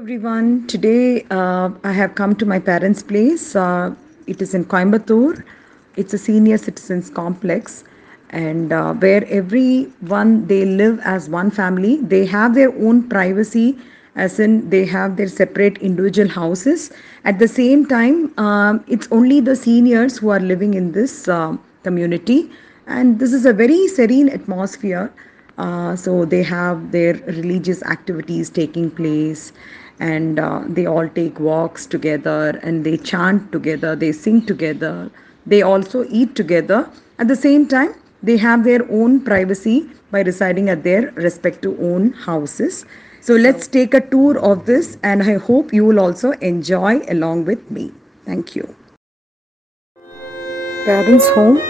Everyone. Today I have come to my parents' place. It is in Coimbatore. It's a senior citizens complex, and where everyone they live as one family. They have their own privacy, as in they have their separate individual houses. At the same time, it's only the seniors who are living in this community, and this is a very serene atmosphere. So they have their religious activities taking place, and they all take walks together, and they chant together, they sing together, they also eat together. At the same time, they have their own privacy by residing at their respective own houses. So let's take a tour of this, and I hope you will also enjoy along with me. Thank you. Parents' home.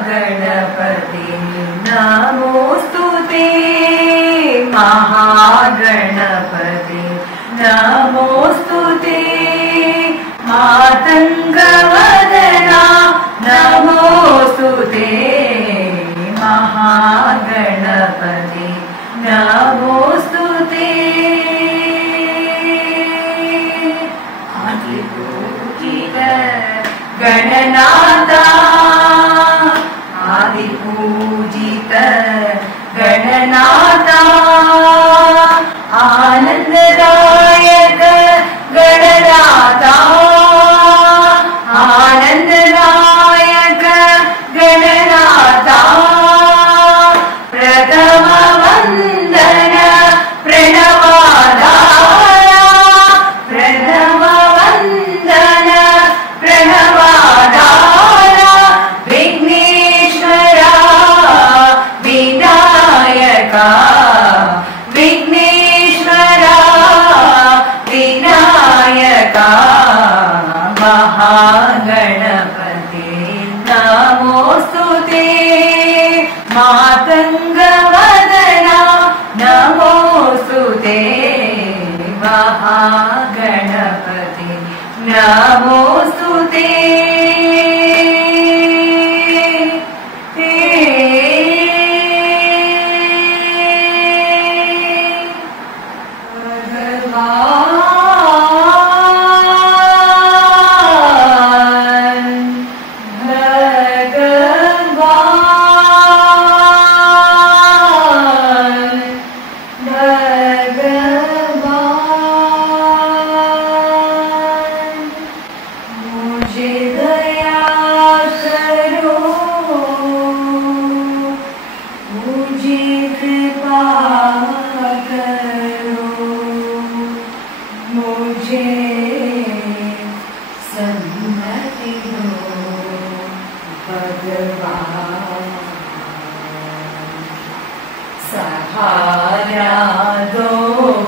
Mahaganapati नमोस्तुते महागणपति नमोस्तुते मातङ्गवदना नमोस्तुते महागणपति नमोस्तुते आदिपूजित गणनाथा आदिपूजित गणनाथा आनंददायक गणनाथा आनंददायक गणनाथा प्रथम वंदन प्रणवाधारा प्रथम वंदन प्रणवाधारा विघ्नेश्वरा विनायका विघ्नेश्वरा विनायका महागणपते नमोस्तुते मातङ्गवदना नमोस्तुते महागणपते नमोस्तुते सहारा दो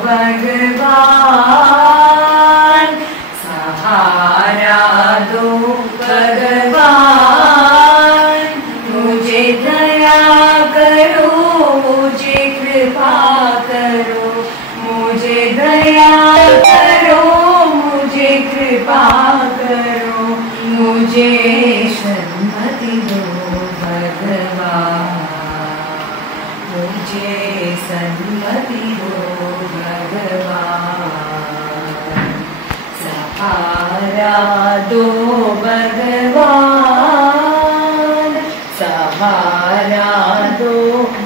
भगवान सहारा दो भगवान मुझे दया करो मुझे कृपा करो मुझे दया करो मुझे कृपा करो मुझे सन्मति दो भगवान मुझे सन्मति दो भगवान सहारा दो भगवान सहारा दो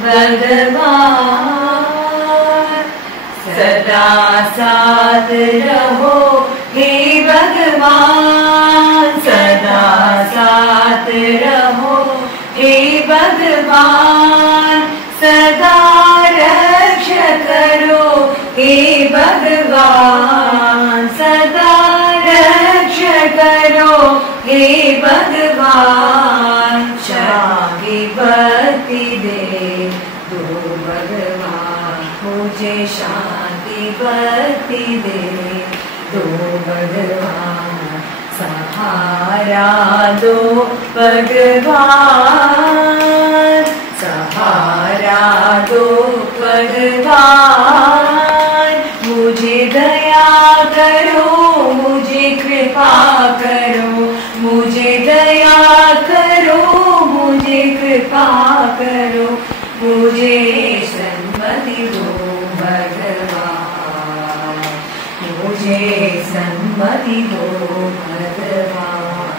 भगवान सदा साथ रहो हे भगवान सदा साथ रहो हे भगवान सदा रक्ष करो हे भगवान सदा रक्ष करो हे भगवान शांति भक्ति दे दो भगवान मुझे शांति भक्ति दे दो भगवान सहारा दो भगवान गति दो भगवान,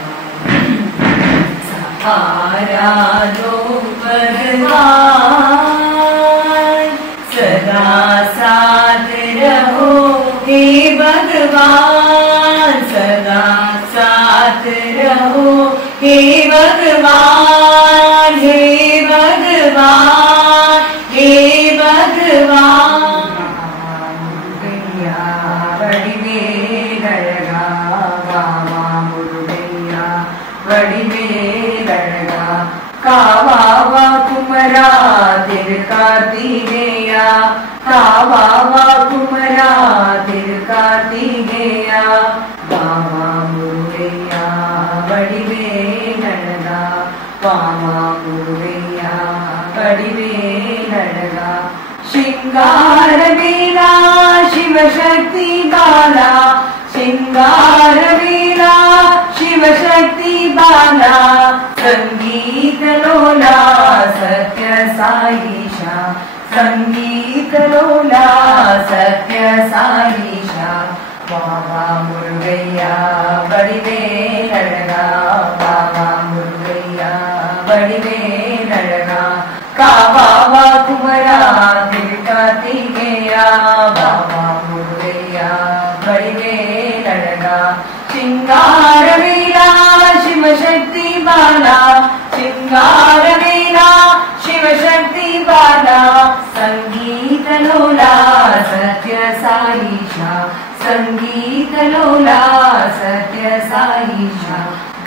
सहारा दो भगवान, सदा साथ रहो हे भगवान, सदा साथ रहो हे भगवान, हे भगवान, हे भगवान। वडिवेलगा गावा मुरुगैया, वडिवेलगा कावावा कुमरा तिरुकार्तिकेया, कावावा कुमरा तिरुकार्तिकेया, गावा मुरुगैया वडिवेलगा, गावा मुरुगैया वडिवेलगा। श्रृंगारवेला शिवशक्ति बाला, श्रृंगारवेला शिवशक्ति बाला, संगीत लोला सत्य साईशा, संगीत लोला सत्य साईशा। बाबा मुरुगैया वडिवेलगा, बाबा मुरुगैया वडिवेलगा, कावावा कुमरा तिरुकार्तिकेया, बाबा मुरुगैया वडिवेलगा। श्रृंगारवेला शिवशक्ति बाला, श्रृंगारवेला शिवशक्ति बाला, संगीत लोला सत्य साईशा, संगीत लोला सत्य साईशा।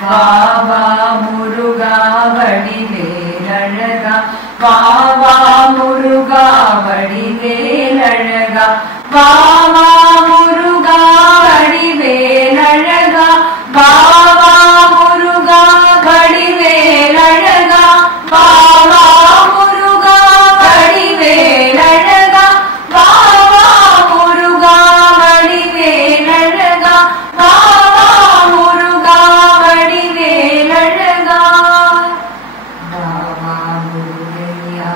गावा मुरुगा वडिवेलगा, गावा मुरुगा वडिवेलगा, गावा मुरुगा वडिवेलगा, गावा मुरुगा वडिवेलगा, गावा मुरुगा वडिवेलगा, गावा मुरुगा वडिवेलगा, गावा मुरुगा वडिवेलगा, गावा मुरुगैया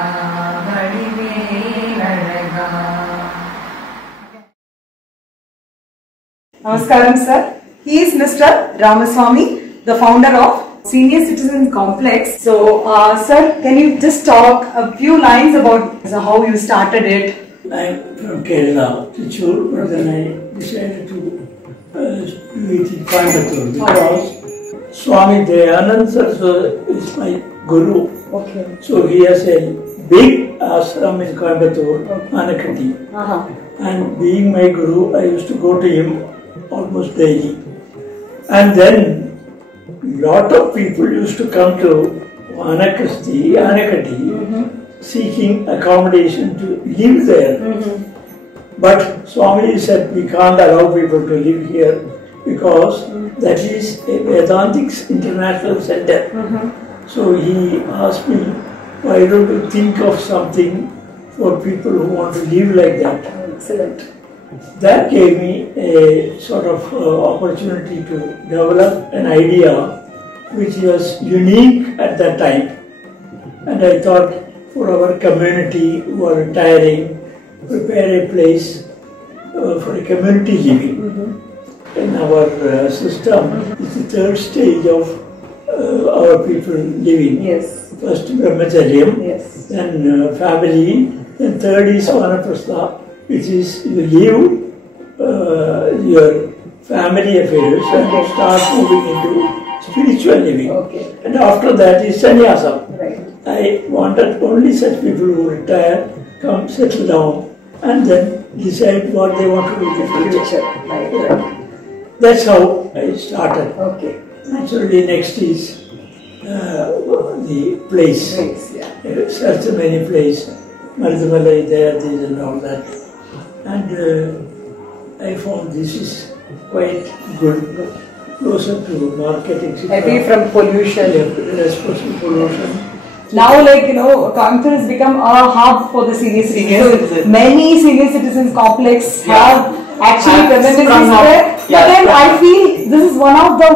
वडिवेलगा। Namaskaram, sir. He is Mr. Ramaswamy, the founder of Senior Citizen Complex. So, sir, can you just talk a few lines about how you started it? I'm from Kerala, Tichur, but then I decided to do it in Coimbatore because Swami Dayanand sir is my guru. Okay. So he has a big ashram in Coimbatore, Anakati. And being my guru, I used to go to him almost daily. And then lot of people used to come to Anakati, seeking accommodation to live there. But Swami said we can't allow people to live here because that is a Vedantic International Center. So he asked me, why don't you think of something for people who want to live like that? Excellent. That gave me a sort of opportunity to develop an idea which was unique at that time. And I thought for our community who are retiring, prepare a place for a community living. In our system, it's the third stage of our people living. Yes. First Brahmacharyam, Yes. then family, then third is Vanaprastha, which is you leave your family affairs and start moving into spiritual living. Okay. And after that is sannyasa. Right. I wanted only such people who retire, come settle down and then decide what they want to do in the future. Right. That's how I started. Okay. Naturally next is the place. Such many places. Maridumala is there, and all that. And I found this is quite good, closer to marketing. Away from pollution. Less pollution. Now, Coimbatore has become a hub for the senior citizens. So many senior citizens complex have actually premises there. But then I feel this is one of the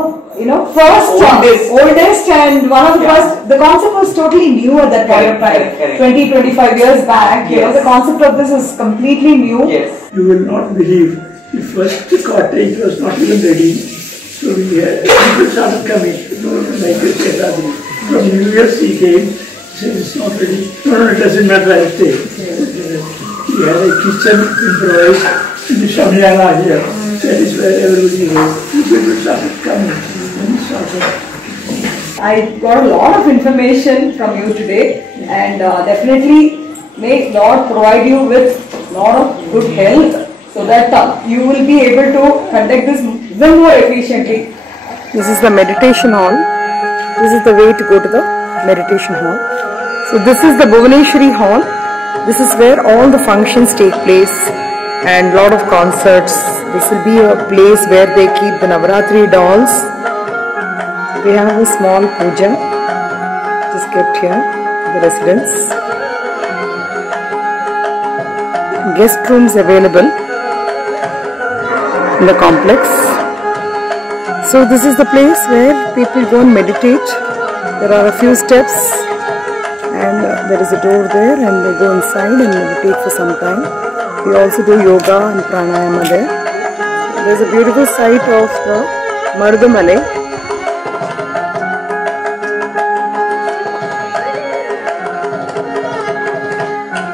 first, oldest and one of the first. The concept was totally new at that point of time. 20-25 years back, the concept of this is completely new. You will not believe The first cottage was not even ready. So people started coming, like this Chetabi. From New Year's he came, he said it's not ready. No, it doesn't matter, I'll stay. He had a kitchen improvised in the Shamyana here. That is where everybody was. People started coming. And he started. I got a lot of information from you today, and definitely may Lord provide you with a lot of good health so that you will be able to conduct this even more efficiently. This is the meditation hall. This is the way to go to the meditation hall. So this is the Bhuvaneshwari hall. This is where all the functions take place and lot of concerts. This will be a place where they keep the Navaratri dolls. We have a small puja which is kept here, the residence. Guest rooms available in the complex. So this is the place where people go and meditate. There are a few steps and there is a door there, and they go inside and meditate for some time. We also do yoga and pranayama there. There is a beautiful sight of the Marudamale.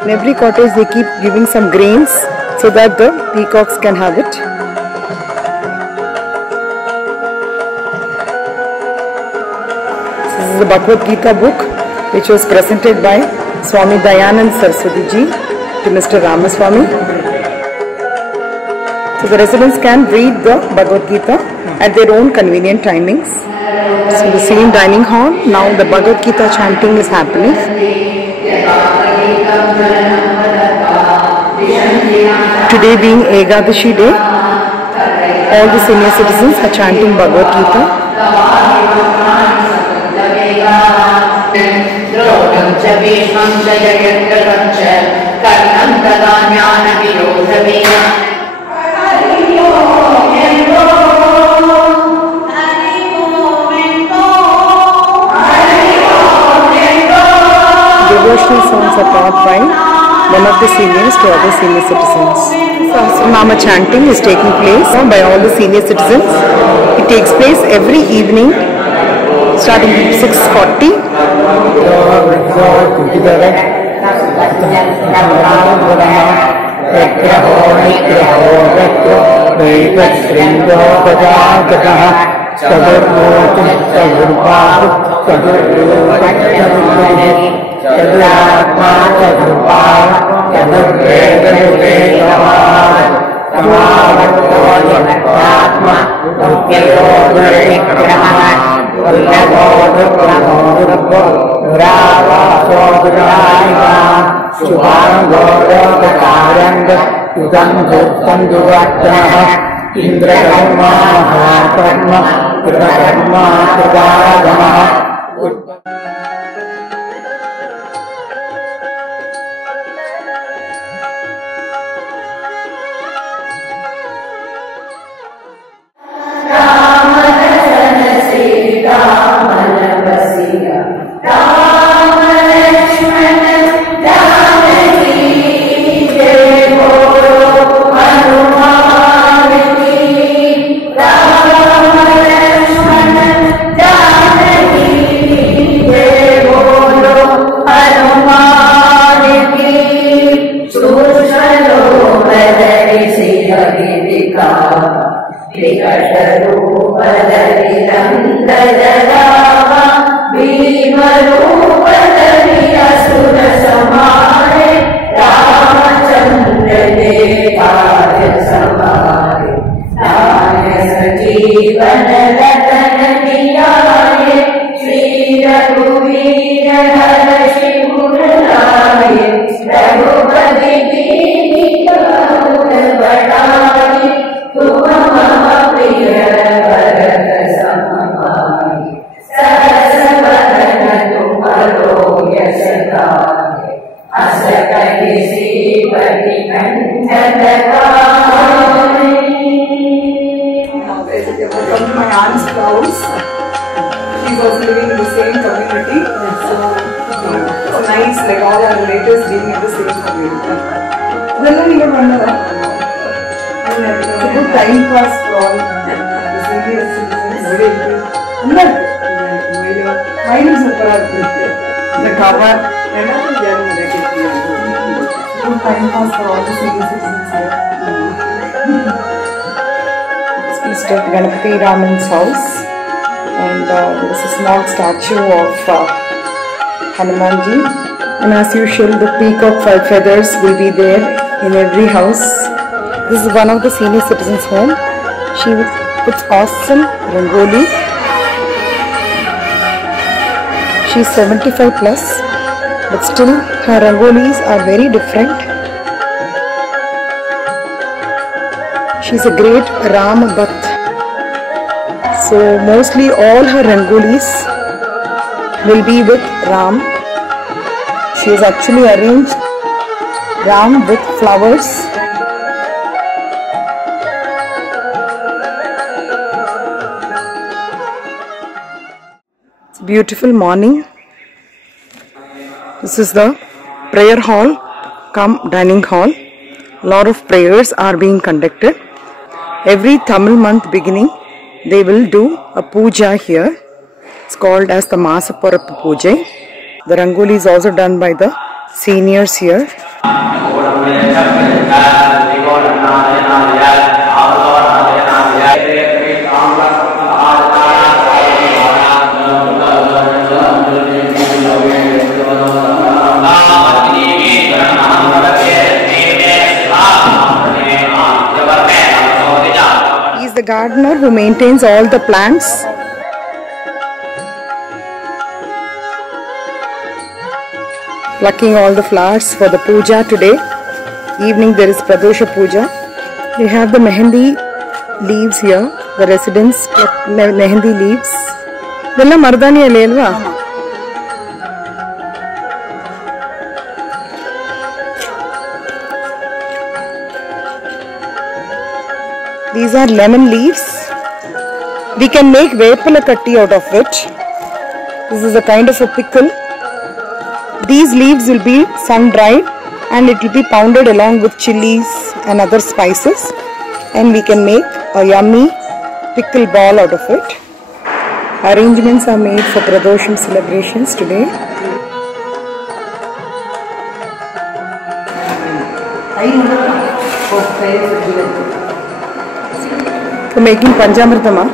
In every cottage they keep giving some grains so that the peacocks can have it. This is the Bhagavad Gita book which was presented by Swami Dayanand Saraswati ji to Mr. Ramaswamy. So the residents can read the Bhagavad Gita at their own convenient timings. So the same dining hall, now the Bhagavad Gita chanting is happening. Today being Ekadashi day, all the senior citizens are chanting Bhagavad Gita. Devotional songs are taught by one of the seniors to other senior citizens. Sahasranama chanting is taking place by all the senior citizens. It takes place every evening starting at 6:40. Indrakarma Mahakarma Kripakarma Kripadama. a good time pass for all the senior citizens. Mine is super. The cover. Good time pass for all the senior citizens here. This is Mr. Ganapati Raman's house, and there is a small statue of Hanumanji. And as usual, the peacock feathers will be there in every house. This is one of the senior citizens' home. She puts awesome rangoli. She is 75 plus, but still her rangolis are very different. She is a great Ram Bhakt. So mostly all her rangolis will be with Ram. She has actually arranged Ram with flowers. It's a beautiful morning. This is the prayer hall cum dining hall. A lot of prayers are being conducted. Every Tamil month beginning, they will do a puja here. It's called as the Masaporappu Puja. The rangoli is also done by the seniors here. He is the gardener who maintains all the plants. Plucking all the flowers for the puja today. Evening there is Pradosha Puja. They have the mehendi leaves here. The residents pluck mehendi leaves. Della mardani alelva. These are lemon leaves. We can make vepala katti out of it. This is a kind of a pickle. These leaves will be sun dried and it will be pounded along with chilies and other spices, and we can make a yummy pickle ball out of it. Arrangements are made for Pradosham celebrations today. For making Panjamritama.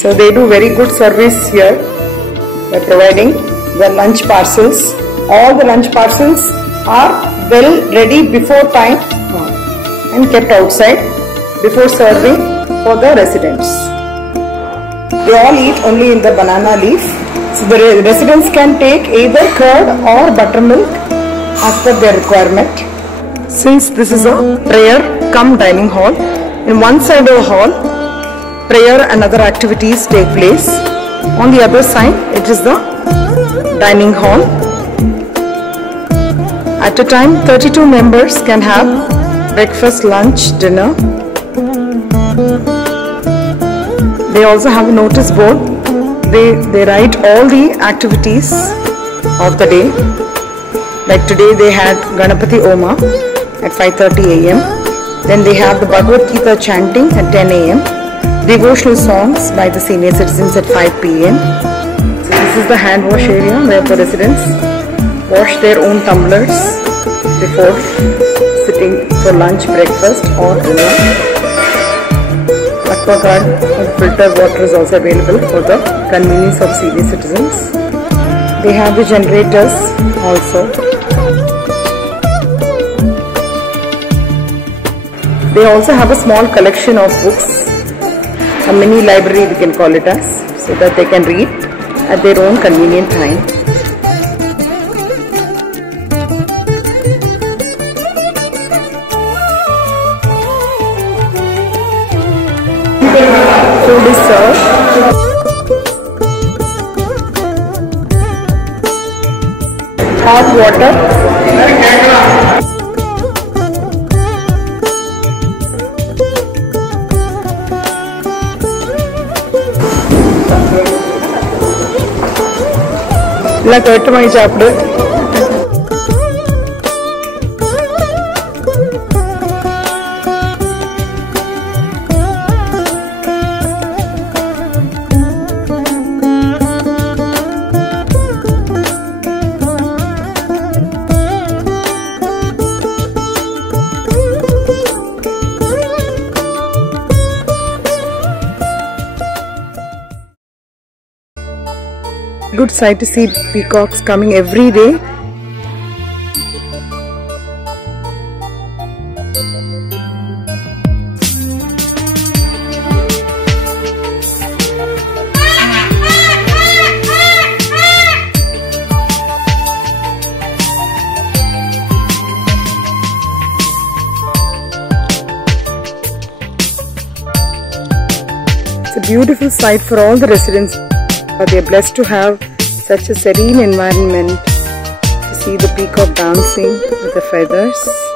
So they do very good service here by providing the lunch parcels. All the lunch parcels are well ready before time and kept outside before serving for the residents. They all eat only in the banana leaf. So the residents can take either curd or buttermilk as per their requirement. Since this is a prayer cum dining hall, in one side of the hall, prayer and other activities take place. On the other side, it is the dining hall. At a time, 32 members can have breakfast, lunch, dinner. They also have a notice board They write all the activities of the day. Like today they had Ganapati Oma at 5:30 a.m. Then they have the Bhagavad Gita chanting at 10 a.m. Devotional songs by the senior citizens at 5 p.m. So this is the hand wash area where the residents wash their own tumblers before sitting for lunch, breakfast or dinner. Aquaguard filtered water is also available for the convenience of senior citizens. They have the generators also. They also have a small collection of books, a mini library we can call it as, so that they can read at their own convenient time. Food is served. Hot water. ఇలా కట్టుమని చాపుడు. Good sight to see peacocks coming every day. It's a beautiful sight for all the residents. They are blessed to have such a serene environment to see the peacock dancing with the feathers.